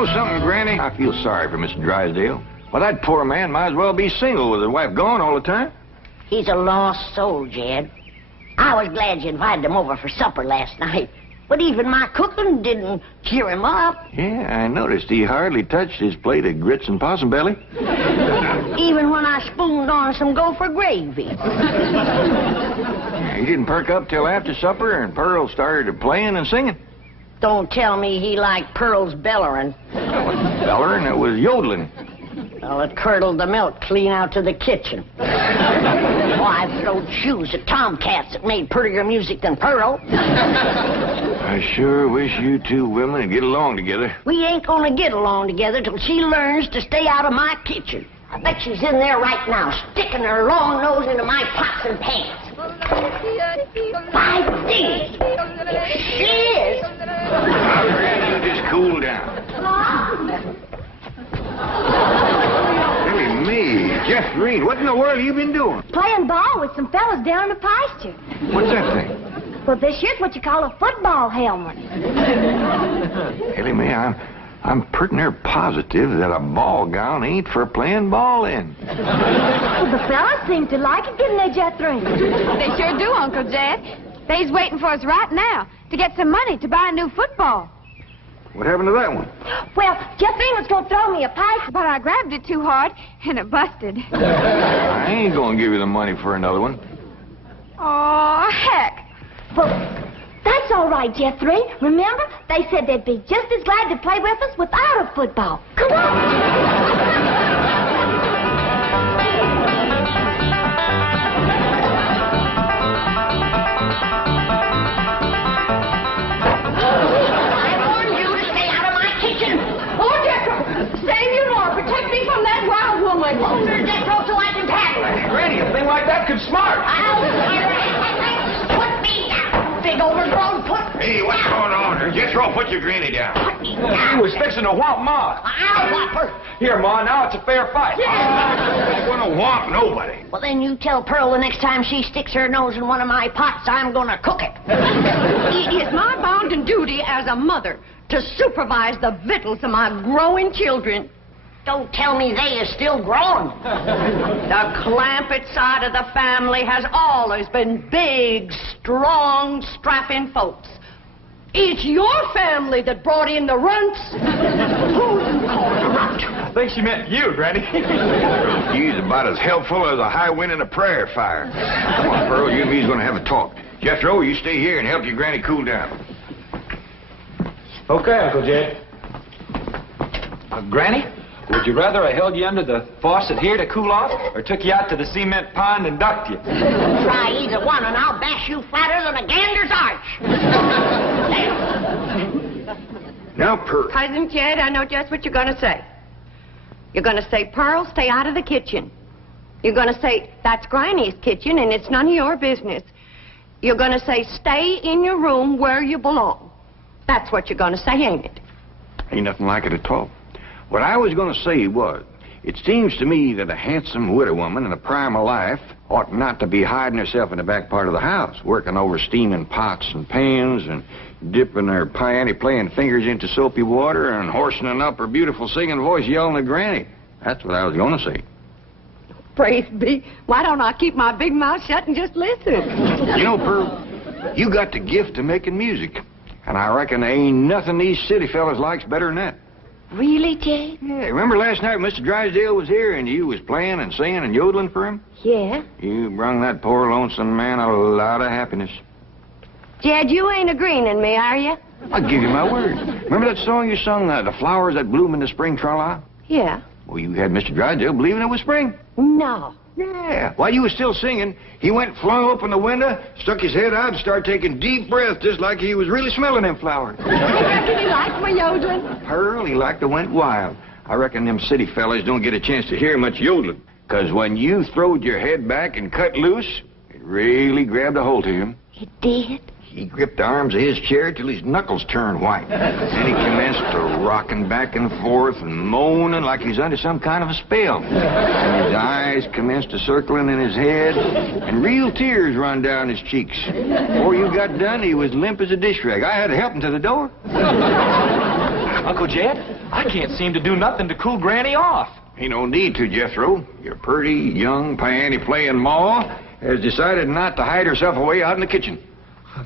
know something, Granny? I feel sorry for Mr. Drysdale. Well, that poor man might as well be single with his wife gone all the time. He's a lost soul, Jed. I was glad you invited him over for supper last night. But even my cooking didn't cheer him up. Yeah, I noticed he hardly touched his plate of grits and possum belly. Even when I spooned on some gopher gravy. He didn't perk up till after supper and Pearl started playing and singing. Don't tell me he liked Pearl's bellering. That wasn't bellering, it was yodeling. Well, it curdled the milk clean out to the kitchen. Oh, I've thrown shoes at tomcats that made prettier music than Pearl. I sure wish you two women would get along together. We ain't gonna get along together till she learns to stay out of my kitchen. I bet she's in there right now, sticking her long nose into my pots and pans. By D! She is. Now, Granny, you just cool down. Really, me, Jeff Green, what in the world have you been doing? Playing ball with some fellas down in the pasture. What's that thing? Well, this here's what you call a football helmet. Ellie Mae, I'm pretty near positive that a ball gown ain't for playing ball in. Well, the fellas seem to like it, didn't they, Jethro? They sure do, Uncle Jed. They's waiting for us right now to get some money to buy a new football. What happened to that one? Well, Jethro was going to throw me a pass, But I grabbed it too hard, and it busted. I ain't gonna give you the money for another one. Oh, heck. Well, that's all right, Jethro. Remember, they said they'd be just as glad to play with us without a football. Come on. Hold her, Jethro, so I can tackle her. Granny, a thing like that could smart. Put me down, big overgrown foot. Hey, what's going on here? Jethro, put your granny down. Put me down. He was fixing to whomp Ma. I'll whop her. Here, Ma, now it's a fair fight. I'm gonna whomp nobody. Well, then you tell Pearl the next time she sticks her nose in one of my pots, I'm gonna cook it. It is my bounden duty as a mother to supervise the victuals of my growing children. Don't tell me they is still growing. The Clampett side of the family has always been big, strong, strapping folks. It's your family that brought in the runts. Who you call a runt? I think she meant you, Granny. He's about as helpful as a high wind in a prairie fire. Come on, Pearl, you and me's gonna have a talk. Jethro, you stay here and help your granny cool down. Okay, Uncle Jed. Granny, would you rather I held you under the faucet here to cool off, or took you out to the cement pond and ducked you? Try either one, and I'll bash you flatter than a gander's arch. Now, Pearl. Cousin Jed, I know just what you're going to say. You're going to say, Pearl, stay out of the kitchen. You're going to say, that's Granny's kitchen, and it's none of your business. You're going to say, stay in your room where you belong. That's what you're going to say, ain't it? Ain't nothing like it at all. What I was going to say was, it seems to me that a handsome widow woman in the prime of life ought not to be hiding herself in the back part of the house, working over steaming pots and pans and dipping her panty-playing fingers into soapy water and hoarsening up her beautiful singing voice yelling at Granny. That's what I was going to say. Praise be. Why don't I keep my big mouth shut and just listen? You know, Pearl, you got the gift of making music, and I reckon there ain't nothing these city fellas likes better than that. Really, Jay? Yeah, remember last night Mr. Drysdale was here and you was playing and singing and yodeling for him? Yeah. You brung that poor lonesome man a lot of happiness. Jed, you ain't agreeing with me, are you? I'll give you my word. Remember that song you sung, The Flowers That Bloom in the Spring, Tra-la? Yeah. Well, you had Mr. Drysdale believing it was spring. No. Yeah. While you was still singing, he went flung open the window, stuck his head out, and started taking deep breaths just like he was really smelling them flowers. Did he like my yodeling? Pearl, he like to went wild. I reckon them city fellas don't get a chance to hear much yodeling. 'Cause when you throwed your head back and cut loose, it really grabbed a hold of him. It did? He gripped the arms of his chair till his knuckles turned white. Then he commenced to rocking back and forth and moaning like he's under some kind of a spell. And his eyes commenced to circling in his head, and real tears run down his cheeks. Before you got done, he was limp as a dish rag. I had to help him to the door. Uncle Jed, I can't seem to do nothing to cool Granny off. Ain't no need to, Jethro. Your pretty, young, piano-playing Ma has decided not to hide herself away out in the kitchen.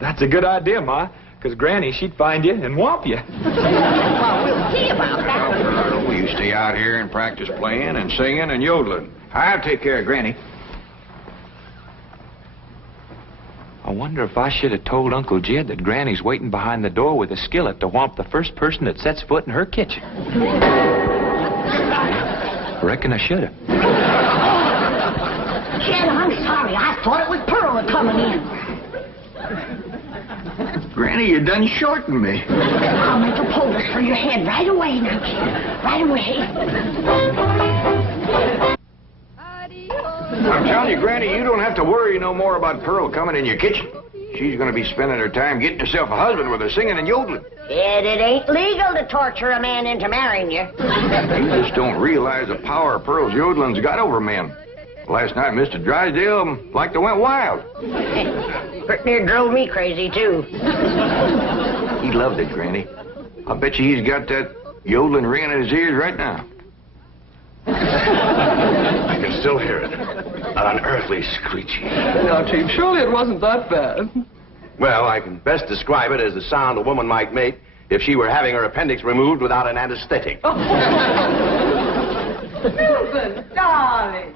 That's a good idea, Ma, because Granny, she'd find you and whomp you. Well, we'll see about that. Well, you stay out here and practice playing and singing and yodeling. I'll take care of Granny. I wonder if I should have told Uncle Jed that Granny's waiting behind the door with a skillet to whomp the first person that sets foot in her kitchen. Reckon I should have. Jed, I'm sorry. I thought it was Pearl coming in. Granny, you done shortened me. I'll make a poultice for your head right away now, Jed. Right away. I'm telling you, Granny, you don't have to worry no more about Pearl coming in your kitchen. She's going to be spending her time getting herself a husband with her singing and yodeling. Jed, it ain't legal to torture a man into marrying you. You just don't realize the power Pearl's yodeling's got over men. Last night, Mr. Drysdale like to went wild. Pretty near drove me crazy, too. He loved it, Granny. I bet you he's got that yodeling ringing in his ears right now. I can still hear it. An unearthly screeching. Now, Chief, surely it wasn't that bad. Well, I can best describe it as the sound a woman might make if she were having her appendix removed without an anesthetic. Milton, darling.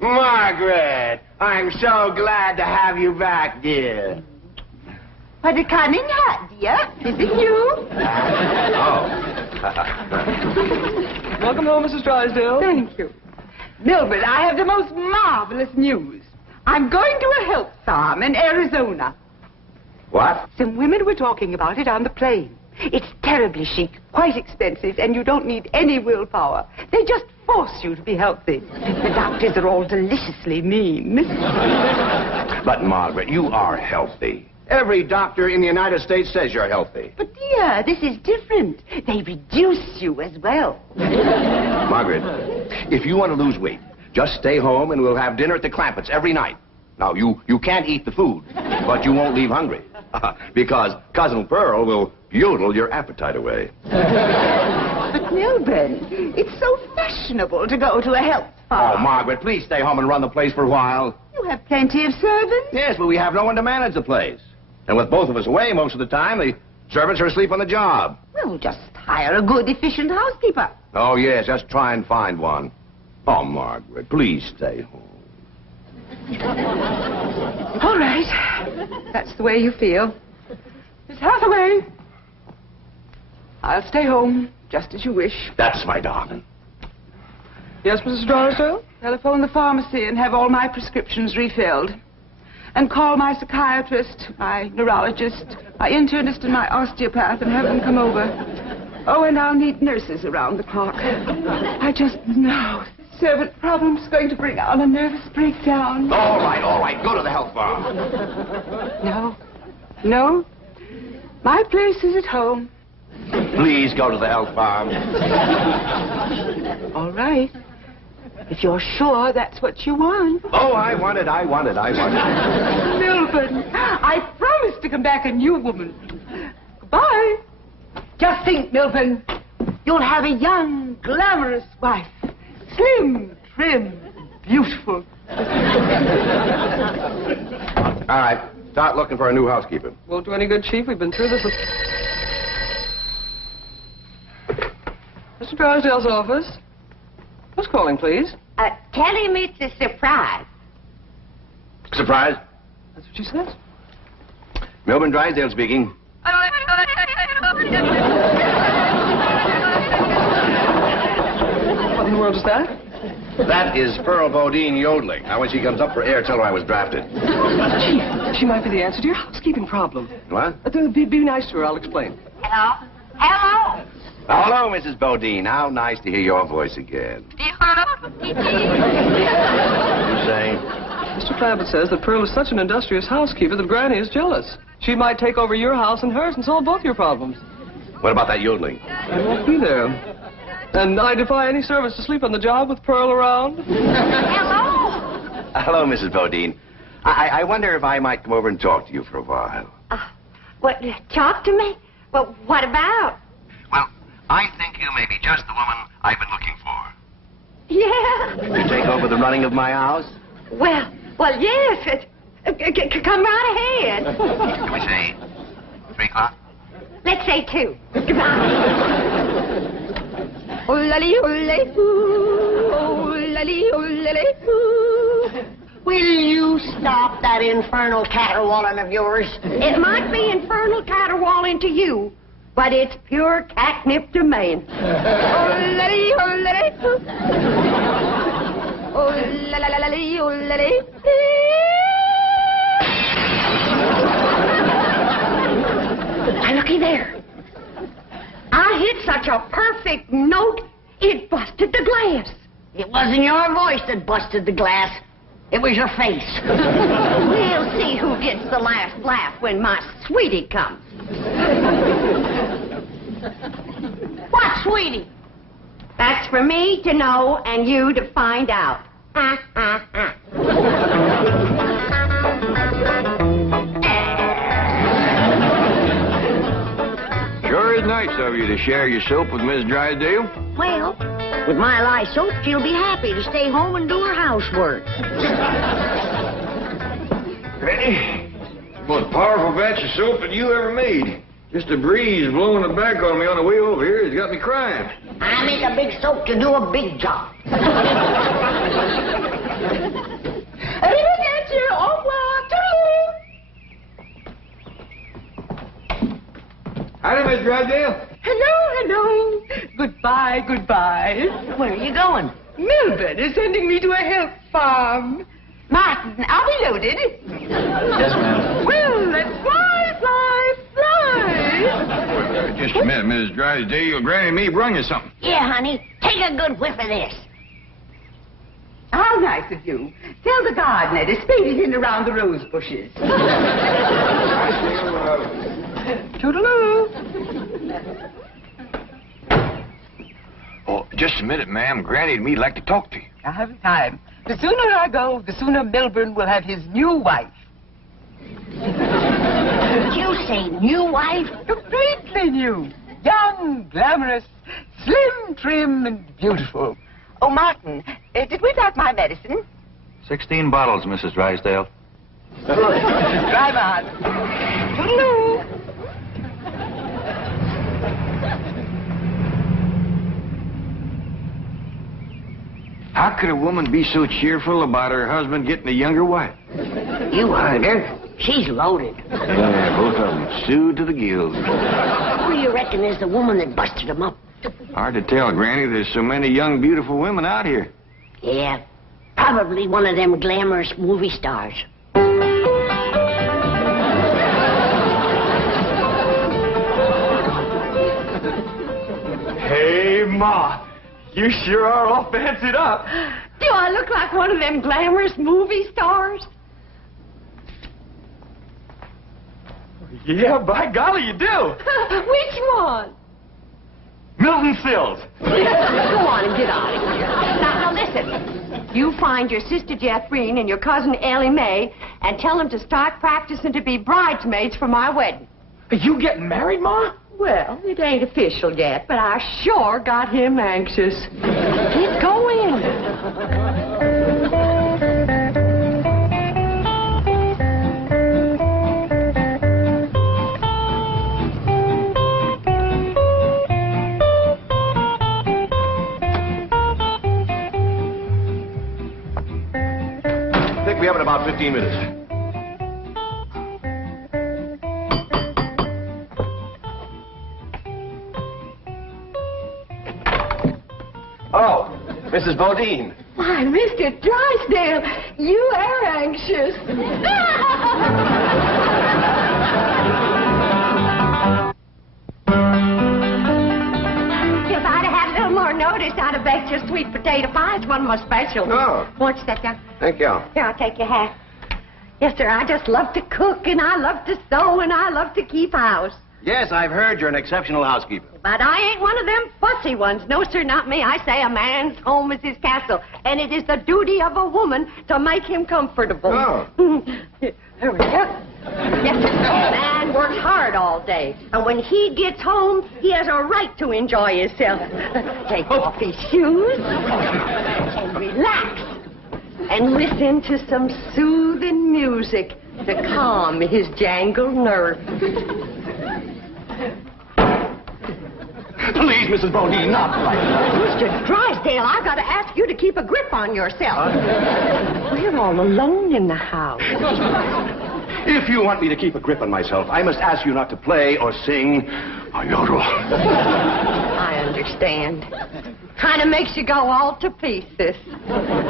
Margaret, I'm so glad to have you back, dear. What a cunning hat, dear. Is it you? Welcome home, Mrs. Drysdale. Thank you. Milburn, I have the most marvelous news. I'm going to a health farm in Arizona. What? Some women were talking about it on the plane. It's terribly chic, quite expensive, and you don't need any willpower. They just force you to be healthy. The doctors are all deliciously mean. But, Margaret, you are healthy. Every doctor in the United States says you're healthy. But, dear, this is different. They reduce you as well. Margaret, if you want to lose weight, just stay home and we'll have dinner at the Clampett's every night. Now, you can't eat the food, but you won't leave hungry. Because Cousin Pearl will yodel your appetite away. But, Milburn, it's so fashionable to go to a health farm. Oh, Margaret, please stay home and run the place for a while. You have plenty of servants. Yes, but we have no one to manage the place. And with both of us away most of the time, the servants are asleep on the job. Well, just hire a good, efficient housekeeper. Oh, yes, just try and find one. Oh, Margaret, please stay home. All right. That's the way you feel. Miss Hathaway. I'll stay home, just as you wish. That's my darling. Yes, Mrs. Drysdale? Telephone the pharmacy and have all my prescriptions refilled. And call my psychiatrist, my neurologist, my internist, and my osteopath and have them come over. Oh, and I'll need nurses around the clock. I just know the servant problem's going to bring on a nervous breakdown. All right. Go to the health farm. No. My place is at home. Please go to the health farm. All right. If you're sure that's what you want. Oh, I want it. Milburn, I promise to come back a new woman. Goodbye. Just think, Milburn, you'll have a young, glamorous wife. Slim, trim, beautiful. All right. Start looking for a new housekeeper. Won't do any good, Chief. We've been through this with... Mr. Drysdale's office. Who's calling, please? Tell him it's a surprise. Surprise? That's what she says. Milburn Drysdale speaking. What in the world is that? That is Pearl Bodine yodeling. Now, when she comes up for air, tell her I was drafted. Chief, she might be the answer to your housekeeping problem. What? Be nice to her. I'll explain. Hello? Hello? Hello, Mrs. Bodine. How nice to hear your voice again. What are you saying? Mr. Clampett says that Pearl is such an industrious housekeeper that Granny is jealous. She might take over your house and hers and solve both your problems. What about that yodeling? I won't be there. And I defy any servants to sleep on the job with Pearl around. Hello? Hello, Mrs. Bodine. I wonder if I might come over and talk to you for a while. What, talk to me? Well, what about? Well, I think you may be just the woman I've been looking for. Yeah. You take over the running of my house? Well, yes. Come right ahead. Can we say 3 o'clock? Let's say 2. Will you stop that infernal caterwauling of yours? It might be infernal caterwauling to you, but it's pure catnip to me. Why, looky there. I hit such a perfect note, it busted the glass. It wasn't your voice that busted the glass. It was your face. We'll see who gets the last laugh when my sweetie comes. What, sweetie? That's for me to know and you to find out. Sure is nice of you to share your soap with Miss Drysdale. Well, with my lye soap, she'll be happy to stay home and do her housework. Ready? Most powerful batch of soap that you ever made. Just a breeze blowing it back on me on the way over here has got me crying. I make a big soap to do a big job. Howdy, Miss Drysdale. Hello. Goodbye. Where are you going? Melbourne is sending me to a help farm. Martin, I'll be loaded. Yes, ma'am. Well, let's fly. Just a minute, Miss Drysdale. Granny and me brung you something. Yeah, honey. Take a good whiff of this. How nice of you. Tell the gardener to spade it in around the rose bushes. Toodaloo. Oh, just a minute, ma'am. Granny and me'd like to talk to you. I haven't time. The sooner I go, the sooner Melbourne will have his new wife. Did you say new wife? Completely new. Young, glamorous, slim, trim, and beautiful. Oh, Martin, did we pack my medicine? 16 bottles, Mrs. Drysdale. Good. Drive on. Toodaloo. How could a woman be so cheerful about her husband getting a younger wife? You heard her. She's loaded. Yeah, both of them. Sued to the gills. Who do you reckon is the woman that busted them up? Hard to tell, Granny. There's so many young, beautiful women out here. Yeah, probably one of them glamorous movie stars. Hey, Ma. You sure are all fancied up. Do I look like one of them glamorous movie stars? Yeah, by golly, you do. Which one? Milton Sills. Go on and get out of here. Now, listen. You find your sister Jethrine and your cousin Ellie Mae and tell them to start practicing to be bridesmaids for my wedding. Are you getting married, Ma? Well, it ain't official yet, but I sure got him anxious. Get going. Pick me up in about 15 minutes. Oh, Mrs. Bodine. Why, Mr. Drysdale, you are anxious. If I'd had a little more notice, I'd have baked your sweet potato pie. It's one of my specials. Oh. Won't you sit down? Thank you. Here, I'll take your hat. Yes, sir, I just love to cook, and I love to sew, and I love to keep house. Yes, I've heard you're an exceptional housekeeper. But I ain't one of them fussy ones. No, sir, not me. I say a man's home is his castle, and it is the duty of a woman to make him comfortable. Oh. Here we go. Yes, a man works hard all day. And when he gets home, he has a right to enjoy himself. Take off his shoes and relax. And listen to some soothing music to calm his jangled nerves. Please, Mrs. Bodine, not like that. Mr. Drysdale, I've got to ask you to keep a grip on yourself. We're all alone in the house. If you want me to keep a grip on myself, I must ask you not to play or sing or yodel. I understand. Kind of makes you go all to pieces.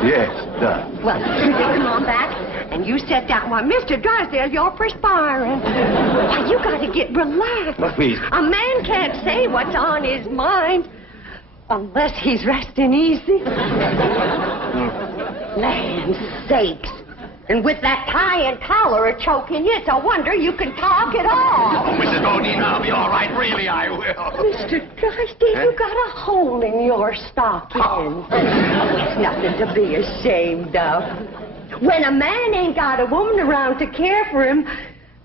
Yes, it does. Well, come on back, and you sit down. Why, Mr. Drysdale, you're perspiring. Why, you got to get relaxed. Well, please. A man can't say what's on his mind unless he's resting easy. Land's sakes. And with that tie and collar choking you, it's a wonder you can talk at all. Oh, Mrs. Bodine, I'll be all right. Really, I will. Mr. Drysdale, you got a hole in your stocking. It's nothing to be ashamed of. When a man ain't got a woman around to care for him,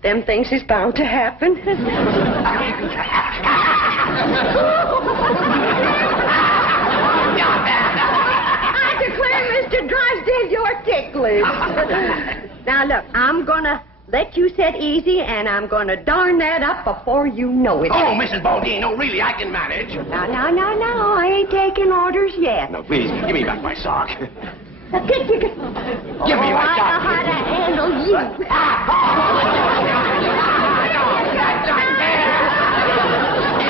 them things is bound to happen. I declare, Mr. Drysdale, you're ticklish. Now, look, I'm gonna let you sit easy, and I'm gonna darn that up before you know it. Oh, Mrs. Bodine, no, really, I can manage. No, I ain't taking orders yet. No, please, give me back my sock. Give me my I know how to handle you.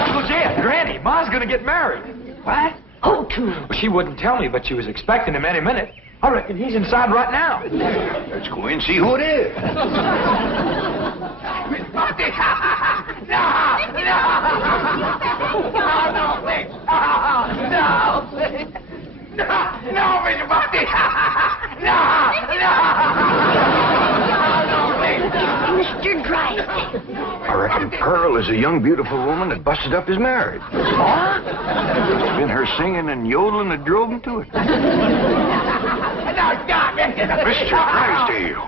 Uncle Jed, Granny, Ma's gonna get married. What? Oh, too. Well, she wouldn't tell me, but she was expecting him any minute. I reckon he's inside right now. Let's go in and see who it is. No, Mr. Buffy! Mr. Drysdale. I reckon Pearl is a young, beautiful woman that busted up his marriage. What? It's been her singing and yodeling that drove him to it. Mr. Drysdale.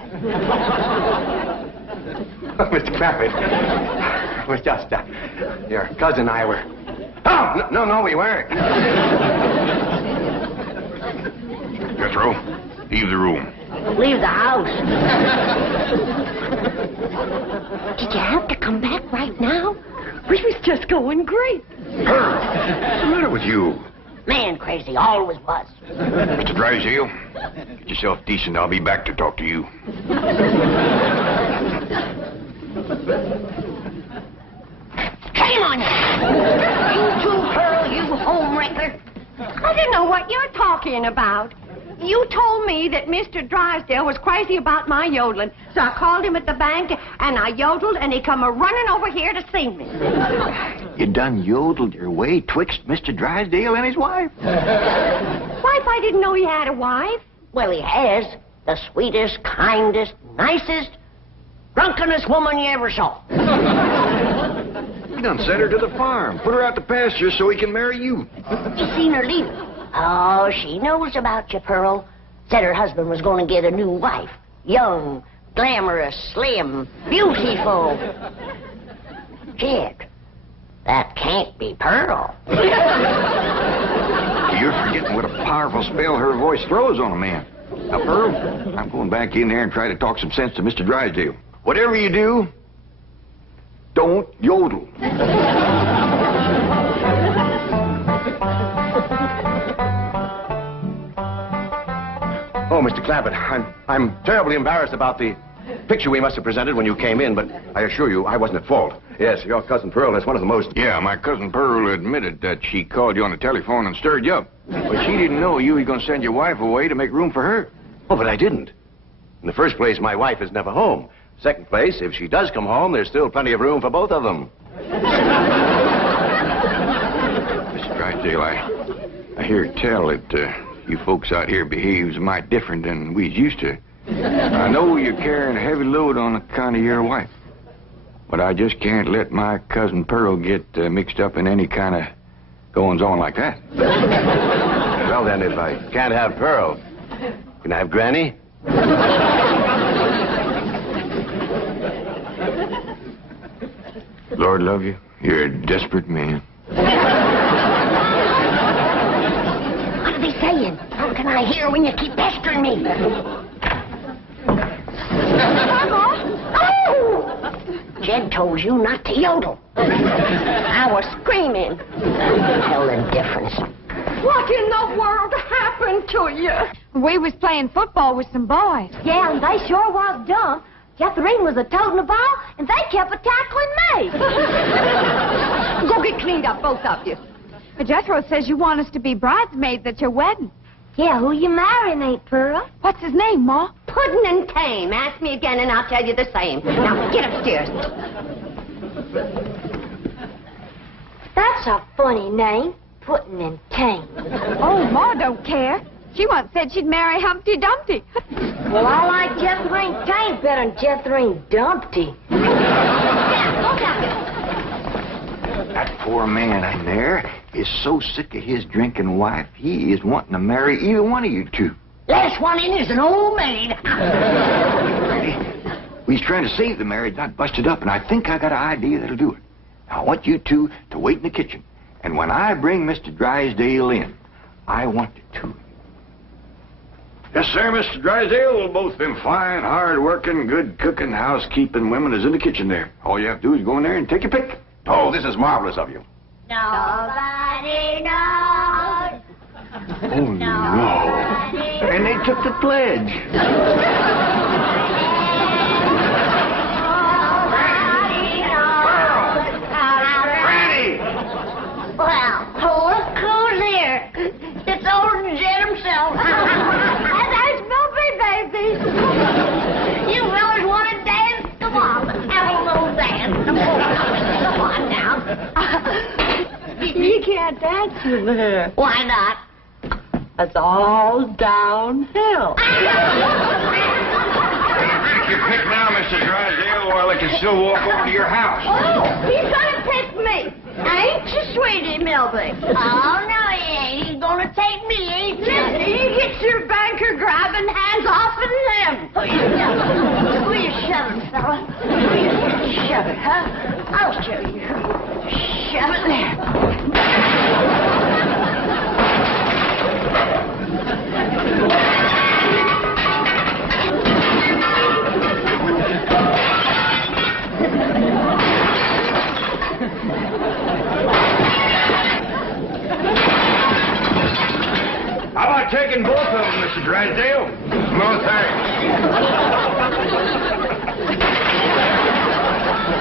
Mr. Clafford, it was just, your cousin and I were... Oh, no, we weren't. Jethro, leave the room. Leave the house. Did you have to come back right now? We was just going great. Pearl, what's the matter with you? Man crazy, always was. Mr. Drysdale, get yourself decent. I'll be back to talk to you. Shame on you. You too, Pearl, you homewrecker. I don't know what you're talking about. You told me that Mr. Drysdale was crazy about my yodeling, so I called him at the bank, and I yodeled, and he come a-running over here to see me. You done yodeled your way twixt Mr. Drysdale and his wife? Wife, I didn't know he had a wife. Well, he has. The sweetest, kindest, nicest, drunkenest woman you ever saw. You done sent her to the farm. Put her out to pasture so he can marry you. You seen her leave? Oh, she knows about you, Pearl. Said her husband was going to get a new wife. Young, glamorous, slim, beautiful. Jed, that can't be Pearl. You're forgetting what a powerful spell her voice throws on a man. Now, Pearl, I'm going back in there and try to talk some sense to Mr. Drysdale. Whatever you do, don't yodel. Oh, Mr. Clafford, I'm terribly embarrassed about the picture we must have presented when you came in, but I assure you I wasn't at fault. Yes, your cousin Pearl is one of the most... Yeah, my cousin Pearl admitted that she called you on the telephone and stirred you up. But she didn't know you were going to send your wife away to make room for her. Oh, but I didn't. In the first place, my wife is never home. Second place, if she does come home, there's still plenty of room for both of them. Mr. Drysdale, I hear tell that you folks out here behaves mighty different than we's used to. I know you're carrying a heavy load on account of your wife. But I just can't let my cousin Pearl get mixed up in any kind of goings-on like that. Well, then, if I can't have Pearl, can I have Granny? Lord love you. You're a desperate man. What are they saying? How can I hear when you keep pestering me? Oh! Jed told you not to yodel. I was screaming. Hell indifference. What in the world happened to you? We was playing football with some boys. Yeah, and they sure was dumb. Catherine was a-toting the ball, and they kept a-tackling me. Go get cleaned up, both of you. But Jethro says you want us to be bridesmaids at your wedding. Yeah, who you marrying, Aunt Pearl? What's his name, Ma? Puddin' and tame. Ask me again and I'll tell you the same. Now, get upstairs. That's a funny name, Puddin' and Tame. Oh, Ma don't care. She once said she'd marry Humpty Dumpty. Well, I like Jethrine Tame better than Jethrine Dumpty. That poor man in there is so sick of his drinking wife, he is wanting to marry either one of you two. Last one in is an old maid. He's trying to save the marriage, not bust it up, and I think I got an idea that'll do it. Now, I want you two to wait in the kitchen, and when I bring Mr. Drysdale in, I want the two of you. Yes, sir, Mr. Drysdale. Well, both them fine, hard-working, good-cooking, housekeeping women is in the kitchen there. All you have to do is go in there and take your pick. Oh, this is marvelous of you. Nobody knows. Oh, no. And they took the pledge. Well, look who's here. It's old Jed himself. And there's Beverly, baby. You fellas want to dance? Come on, let's have a little dance. Come on now. You can't dance with her. Why not? It's all downhill. Take your pick now, Mr. Drysdale, while I can still walk over to your house. Oh, he's gonna pick me. Ain't you, sweetie Milby? Oh, no, he ain't. He's gonna take me, ain't you? He gets your banker grabbing hands off of him. Will you shove it, fella? Will you shove it, huh? I'll show you. Shove it there. How about taking both of them, Mr. Drysdale? No, thanks.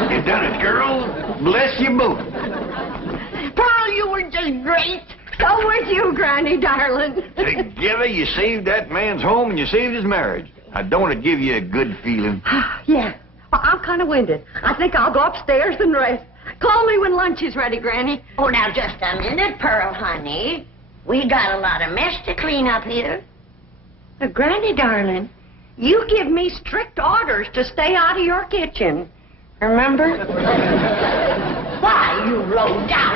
You done it, girls. Bless you both. Pearl, you were just great. So with you, Granny, darling. Together, you saved that man's home and you saved his marriage. Now, don't it give you a good feeling? Yeah. Well, I'm kind of winded. I think I'll go upstairs and rest. Call me when lunch is ready, Granny. Oh, now, just a minute, Pearl, honey. We got a lot of mess to clean up here. Granny, darling, you give me strict orders to stay out of your kitchen. Remember? Why, you low down